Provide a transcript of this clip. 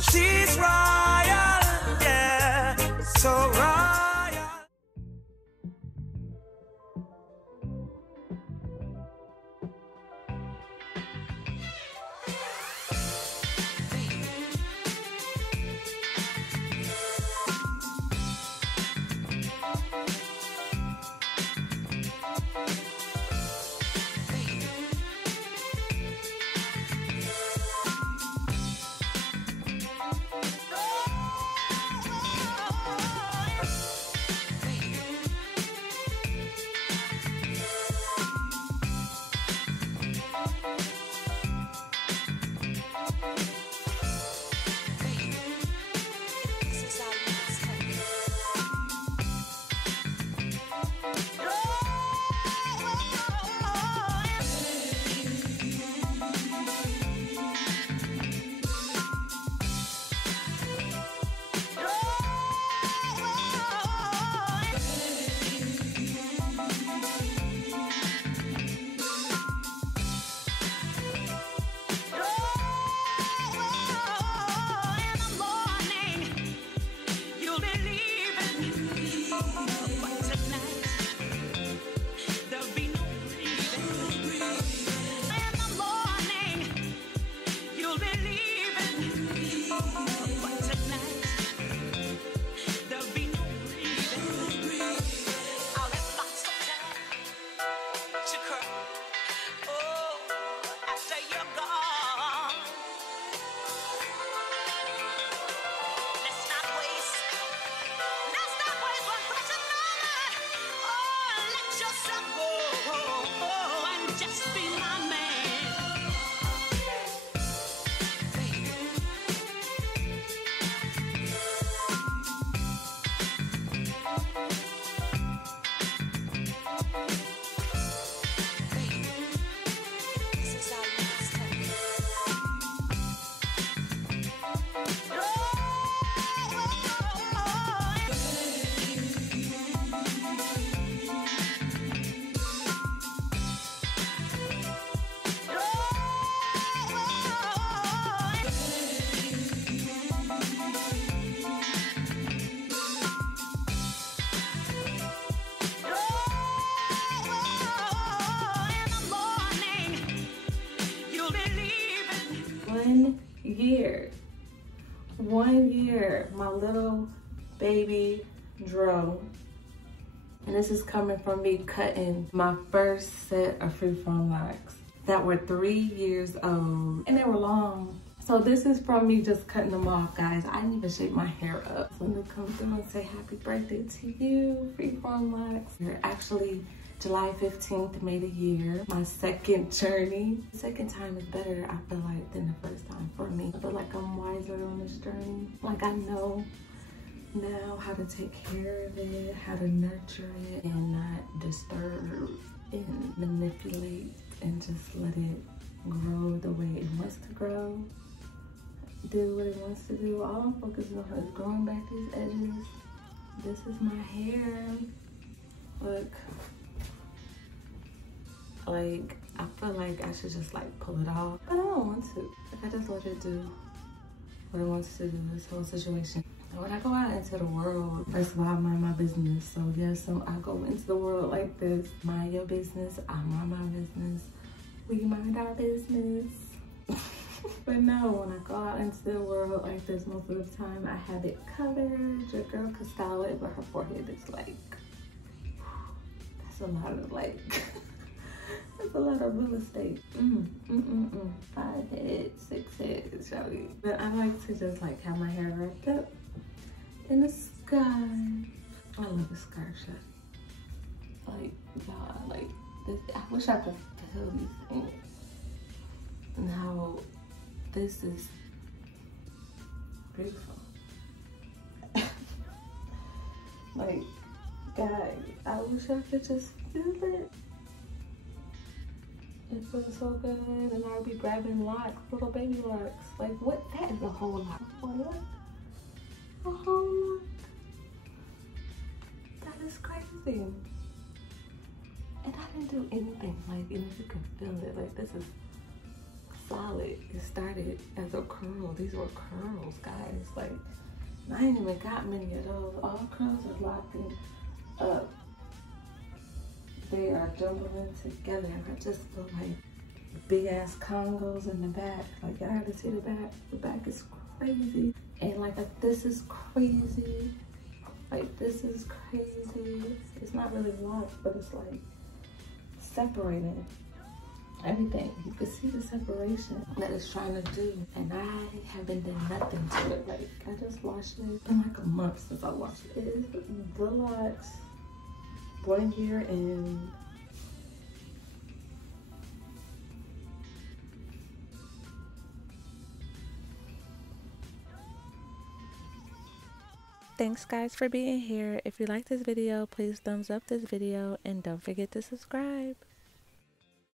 She's royal, yeah, so royal. One year, my little baby Dro. And this is coming from me cutting my first set of Freeform Locs that were 3 years old, and they were long. So this is from me just cutting them off, guys. I didn't even shape my hair up. So I'm gonna come through and say happy birthday to you, Freeform Locs. You're actually July 15th made a year, my second journey. The second time is better, I feel like, than the first time for me. I feel like I'm wiser on this journey. Like I know now how to take care of it, how to nurture it and not disturb and manipulate and just let it grow the way it wants to grow. Do what it wants to do. All I'm focusing on is growing back these edges. This is my hair. Look. Like, I feel like I should just like pull it off, but I don't want to. If I just let it do what it wants to do, this whole situation. And when I go out into the world, first of all, I mind my business. So yes, I go into the world like this. Mind your business, I mind my business. We mind our business. But no, when I go out into the world like this, most of the time I have it covered. Your girl could style it, but her forehead is like, that's a lot of like, that's a lot of real estate. 5 heads, 6 heads, shall we? But I like to just like have my hair wrapped up in the sky. I love the scarf shot. Like, God, like, this, I wish I could feel these things. And how this is beautiful. Like, guys, I wish I could just feel it. It feels so good, and I'll be grabbing locks, little baby locks. Like, what? That is a whole lot. A whole lot? A whole lot? That is crazy. And I didn't do anything. Like, and if you can feel it, like, this is solid. It started as a curl. These were curls, guys. Like, I ain't even got many of those. All curls are locking up. They are jumbling together. And I just feel like big ass Congos in the back. Like, y'all gotta see the back. The back is crazy. And like, this is crazy. Like, this is crazy. It's not really locked, but it's like separating everything. You can see the separation that it's trying to do. And I haven't done nothing to it. Like, I just washed it. It's been like a month since I washed it. It is the Locs 1 year and thanks guys for being here. If you like this video, please thumbs up this video and don't forget to subscribe.